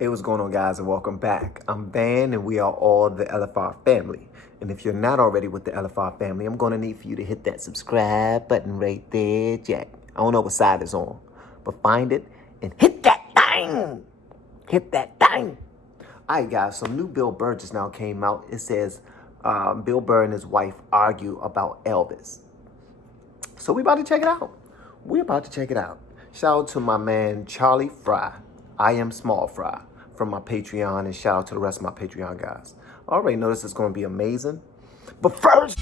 Hey, what's going on, guys, and welcome back. I'm Van, and we are all the LFR family. And if you're not already with the LFR family, I'm going to need for you to hit that subscribe button right there, Jack. I don't know what side it's on, but find it and hit that thing. Hit that thing. All right, guys, some new Bill Burr just now came out. It says Bill Burr and his wife argue about Elvis. So we about to check it out. Shout out to my man, Charlie Fry. I am Small Fry from my Patreon, and shout out to the rest of my Patreon guys. I already know this is going to be amazing. But first,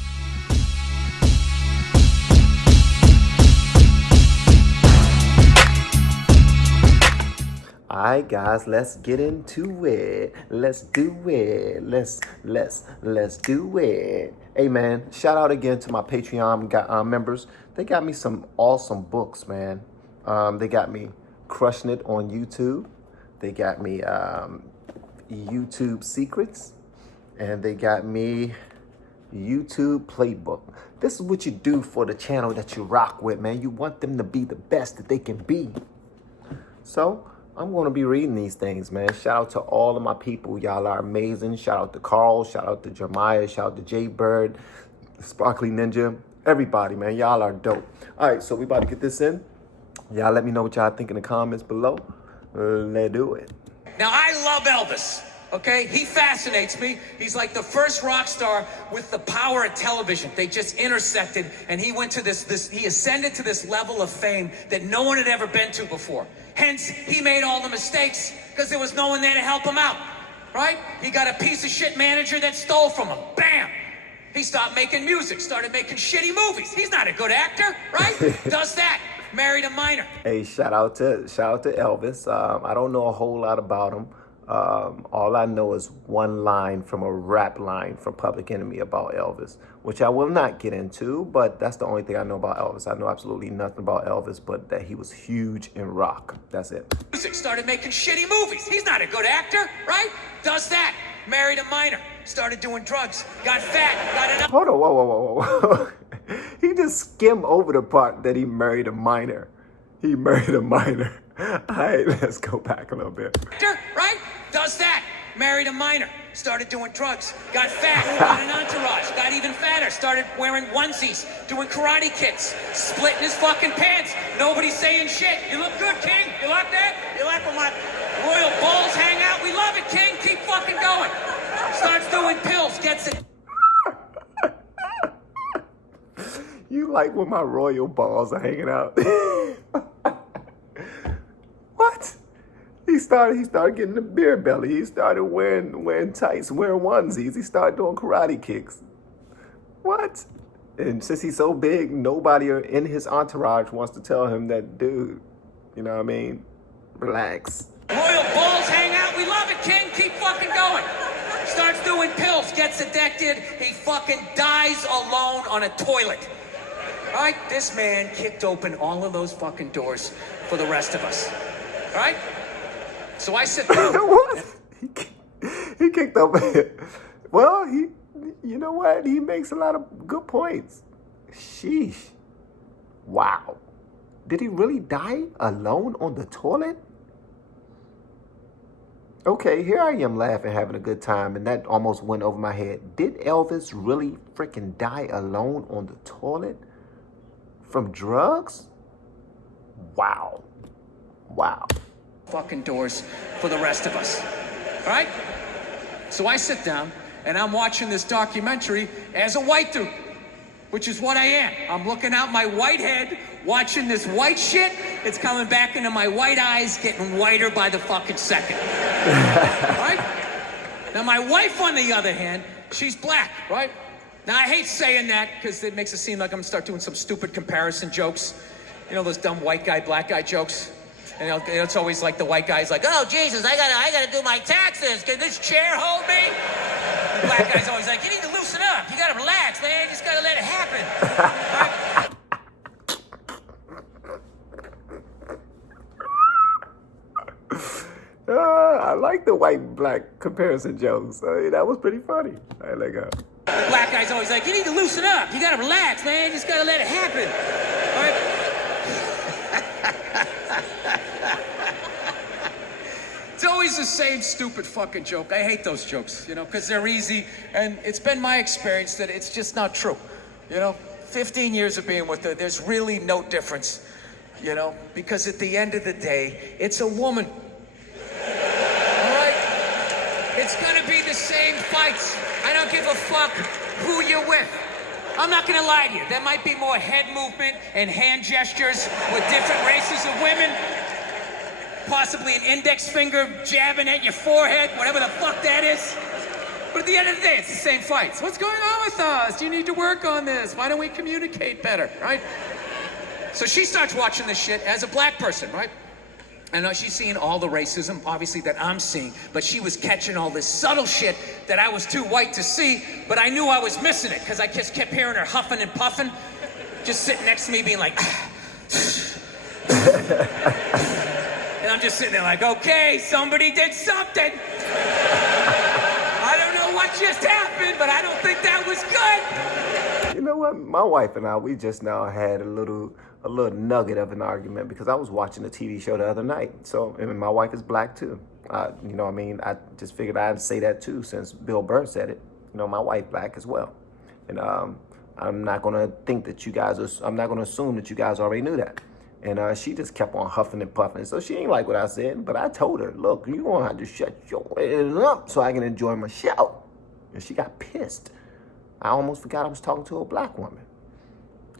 all right, guys, let's get into it. Let's do it. Let's do it. Hey, man, shout out again to my Patreon members. They got me some awesome books, man. They got me Crushing It on YouTube. They got me YouTube Secrets. And they got me YouTube Playbook. This is what you do for the channel that you rock with, man. You want them to be the best that they can be. So I'm going to be reading these things, man. Shout out to all of my people. Y'all are amazing. Shout out to Carl. Shout out to Jeremiah. Shout out to Jay Bird, Sparkly Ninja. Everybody, man. Y'all are dope. All right, so we about to get this in. Y'all let me know what y'all think in the comments below. Let's do it. Now, I love Elvis, okay? He fascinates me. He's like the first rock star with the power of television. They just intersected, and he went to he ascended to this level of fame that no one had ever been to before. Hence, he made all the mistakes because there was no one there to help him out, right? He got a piece of shit manager that stole from him. Bam! He stopped making music, started making shitty movies. He's not a good actor, right? Does that. Married a minor. Hey, shout out to Elvis. I don't know a whole lot about him. All I know is one line from a rap line from Public Enemy about Elvis, which I will not get into, but that's the only thing I know about Elvis. I know absolutely nothing about Elvis, but that he was huge in rock. That's it. Music, started making shitty movies. He's not a good actor, right? Does that. Married a minor. Started doing drugs. Got fat. Got enough. Hold on, whoa. He just skimmed over the part that he married a minor. He married a minor. All right, let's go back a little bit. Right? Does that. Married a minor. Started doing drugs. Got fat. Got an entourage. Got even fatter. Started wearing onesies. Doing karate kicks. Splitting his fucking pants. Nobody's saying shit. You look good, King. You like that? You like when my royal balls hang out? We love it, King. Keep fucking going. Starts doing pills. Gets it. You like when my royal balls are hanging out? What? He started getting a beer belly. He started wearing tights, wearing onesies. He started doing karate kicks. What? And since he's so big, nobody in his entourage wants to tell him that, dude, you know what I mean? Relax. Royal balls hang out. We love it, King. Keep fucking going. Starts doing pills. Gets addicted. He fucking dies alone on a toilet. All right? This man kicked open all of those fucking doors for the rest of us. All right? So I sit down. What? He kicked open. Well, you know what? He makes a lot of good points. Sheesh. Wow. Did he really die alone on the toilet? Okay, here I am laughing, having a good time, and that almost went over my head. Did Elvis really freaking die alone on the toilet? From drugs? Wow. Fucking doors for the rest of us. All right? So I sit down, and I'm watching this documentary as a white dude, which is what I am. I'm looking out my white head, watching this white shit. It's coming back into my white eyes, getting whiter by the fucking second. Right? Now, my wife, on the other hand, she's black, right? Now, I hate saying that because it makes it seem like I'm going to start doing some stupid comparison jokes. You know, those dumb white guy, black guy jokes? And it's always like the white guy's like, oh, Jesus, I gotta do my taxes. Can this chair hold me? The black guy's always like, you need to loosen up. You gotta relax, man. You just gotta let it happen. I like the white-black comparison jokes. That was pretty funny. All right, let go. The black guy's always like, you need to loosen up. You gotta relax, man. You just gotta let it happen. All right? It's always the same stupid fucking joke. I hate those jokes, because they're easy, and it's been my experience that it's just not true. 15 years of being with her, there's really no difference, because at the end of the day, it's a woman. All right? It's gonna be the same fights. I don't give a fuck who you're with. I'm not gonna lie to you. There might be more head movement and hand gestures with different races of women. Possibly an index finger jabbing at your forehead, whatever the fuck that is. But at the end of the day, it's the same fights. What's going on with us? You need to work on this. Why don't we communicate better, right? So she starts watching this shit as a black person, right? And she's seeing all the racism, obviously, that I'm seeing, but she was catching all this subtle shit that I was too white to see, but I knew I was missing it, because I just kept hearing her huffing and puffing, just sitting next to me being like, and I'm just sitting there like, okay, somebody did something. I don't know what just happened, but I don't think that was good. You know what? My wife and I, we just now had a little nugget of an argument because I was watching a TV show the other night. So, and my wife is black too. I just figured I'd say that too since Bill Burr said it. My wife black as well. And I'm not gonna think that I'm not gonna assume that you guys already knew that. And she just kept on huffing and puffing. So she ain't like what I said, but I told her, look, you gonna have to shut your ass up so I can enjoy my show. And she got pissed. I almost forgot I was talking to a black woman.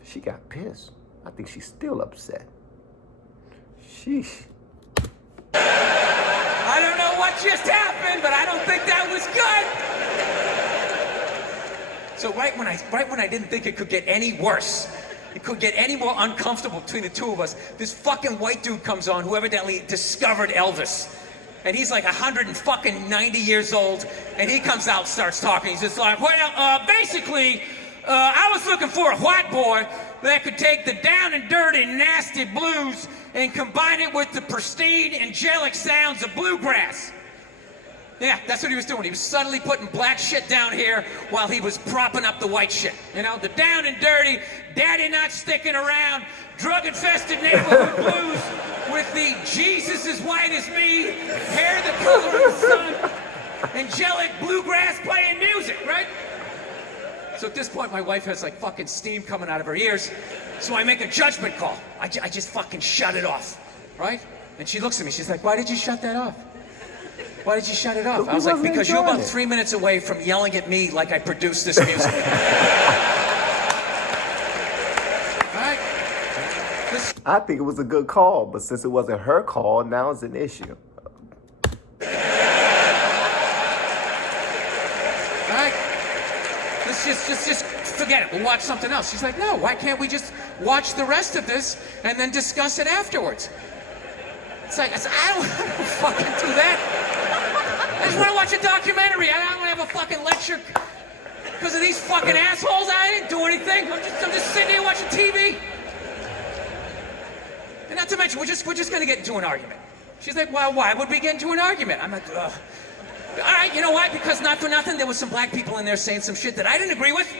She got pissed. I think she's still upset. Sheesh. I don't know what just happened, but I don't think that was good. So right when I didn't think it could get any worse, it could get any more uncomfortable between the two of us, this fucking white dude comes on who evidently discovered Elvis. And he's like 190 years old, and he comes out and starts talking. He's just like, well, basically, I was looking for a white boy that could take the down and dirty, nasty blues and combine it with the pristine, angelic sounds of bluegrass. Yeah, that's what he was doing. He was subtly putting black shit down here while he was propping up the white shit. The down and dirty, daddy not sticking around, drug-infested neighborhood blues with the Jesus as white as me, hair the color of the sun, angelic bluegrass playing music, right? So at this point, my wife has like fucking steam coming out of her ears. So I make a judgment call. I just fucking shut it off, right? And she looks at me, she's like, why did you shut that off? Why did you shut it off? I was like, because you're about 3 minutes away from yelling at me like I produced this music. Right? I think it was a good call, but since it wasn't her call, now it's an issue. Right? Let's just forget it. We'll watch something else. She's like, no, why can't we just watch the rest of this and then discuss it afterwards? It's like, I don't fucking do that. I just want to watch a documentary. I don't want to have a fucking lecture because of these fucking assholes. I didn't do anything. I'm just sitting here watching TV. And not to mention, we're just going to get into an argument. She's like, well, why would we get into an argument? I'm like, ugh. All right, you know why? Because not for nothing, there was some black people in there saying some shit that I didn't agree with,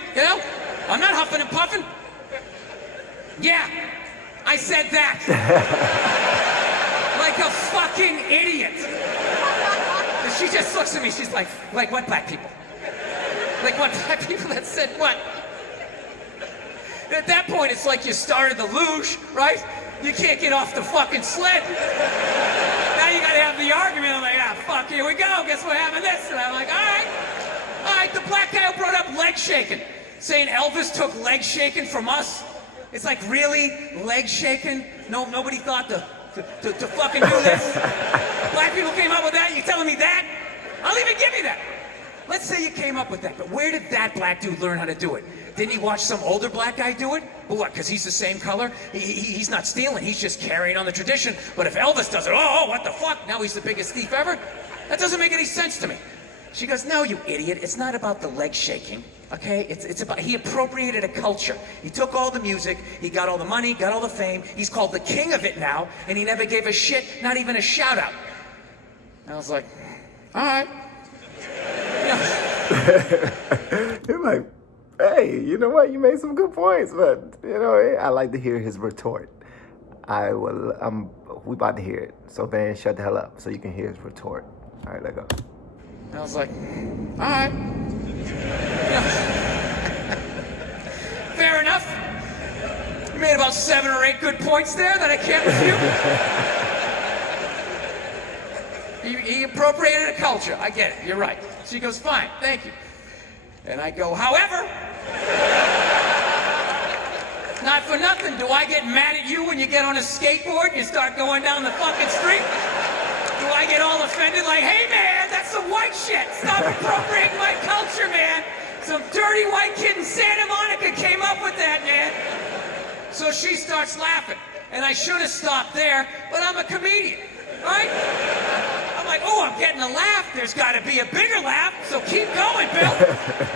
I'm not huffing and puffing. Yeah, I said that. Like a fucking idiot. And she just looks at me, she's like what black people? Like what black people that said what? And at that point, it's like you started the luge, right? You can't get off the fucking sled. Now you gotta have the argument. I'm like, fuck, here we go. Guess what happened this? And I'm like, all right. The black guy who brought up leg shaking, saying Elvis took leg shaking from us. It's like, really? Leg shaking? No, nobody thought to fucking do this. Black people came up with that. You telling me that? I'll even give you that. Let's say you came up with that, but where did that black dude learn how to do it? Didn't he watch some older black guy do it? But what, because he's the same color? He's not stealing, he's just carrying on the tradition. But if Elvis does it, oh, what the fuck? Now he's the biggest thief ever? That doesn't make any sense to me. She goes, no, you idiot. It's not about the leg shaking, okay? It's about, he appropriated a culture. He took all the music, he got all the money, got all the fame. He's called the king of it now, and he never gave a shit, not even a shout out. And I was like, all right. You're like, hey, you know what? You made some good points, but I like to hear his retort. we about to hear it. So Van, shut the hell up so you can hear his retort. All right, let go. And I was like, all right. Fair enough. You made about 7 or 8 good points there that I can't refute. He appropriated a culture. I get it. You're right. She goes, fine, thank you. And I go, however, not for nothing, do I get mad at you when you get on a skateboard and you start going down the fucking street? Do I get all offended like, hey man, that's some white shit. Stop appropriating my culture, man. Some dirty white kid in Santa Monica came up with that, man. So she starts laughing. And I should have stopped there, but I'm a comedian, right? I'm like, oh, I'm getting a laugh. There's got to be a bigger laugh, so keep going, Bill.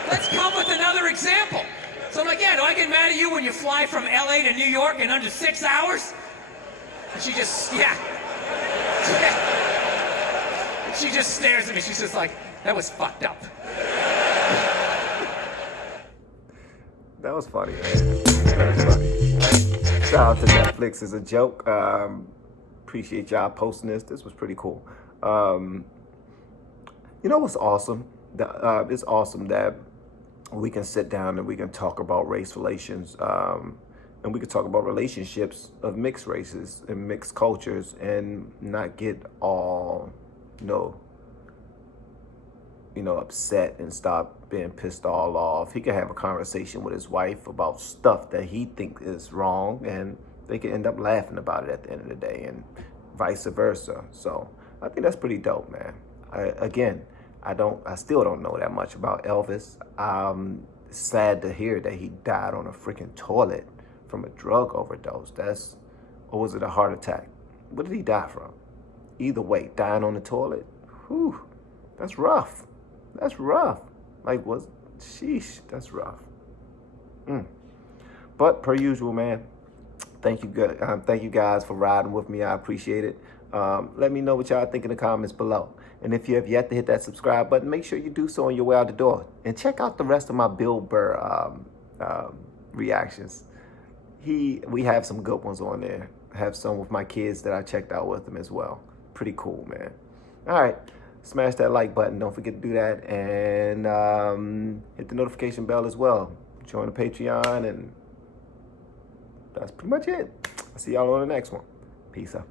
Let's come with another example. So I'm like, yeah, do I get mad at you when you fly from LA to New York in under 6 hours? And she just, yeah. She just stares at me. She's just like, that was fucked up. That was funny, man. That was funny. Shout out to Netflix as a joke. Appreciate y'all posting this. This was pretty cool. You know what's awesome? It's awesome that we can sit down and we can talk about race relations, and we can talk about relationships of mixed races and mixed cultures and not get all, upset and stop being pissed all off. He can have a conversation with his wife about stuff that he thinks is wrong, and they can end up laughing about it at the end of the day, and vice versa. So I think that's pretty dope, man. I still don't know that much about Elvis. It's sad to hear that he died on a freaking toilet from a drug overdose. Or was it a heart attack? What did he die from? Either way, dying on the toilet, whew, that's rough. That's rough. Sheesh, that's rough. But per usual, man, thank you guys for riding with me. I appreciate it. Let me know what y'all think in the comments below. And if you have yet to hit that subscribe button, make sure you do so on your way out the door. And check out the rest of my Bill Burr reactions. We have some good ones on there. I have some with my kids that I checked out with them as well. Pretty cool, man. All right. Smash that like button. Don't forget to do that. And hit the notification bell as well. Join the Patreon. And that's pretty much it. I'll see y'all on the next one. Peace out.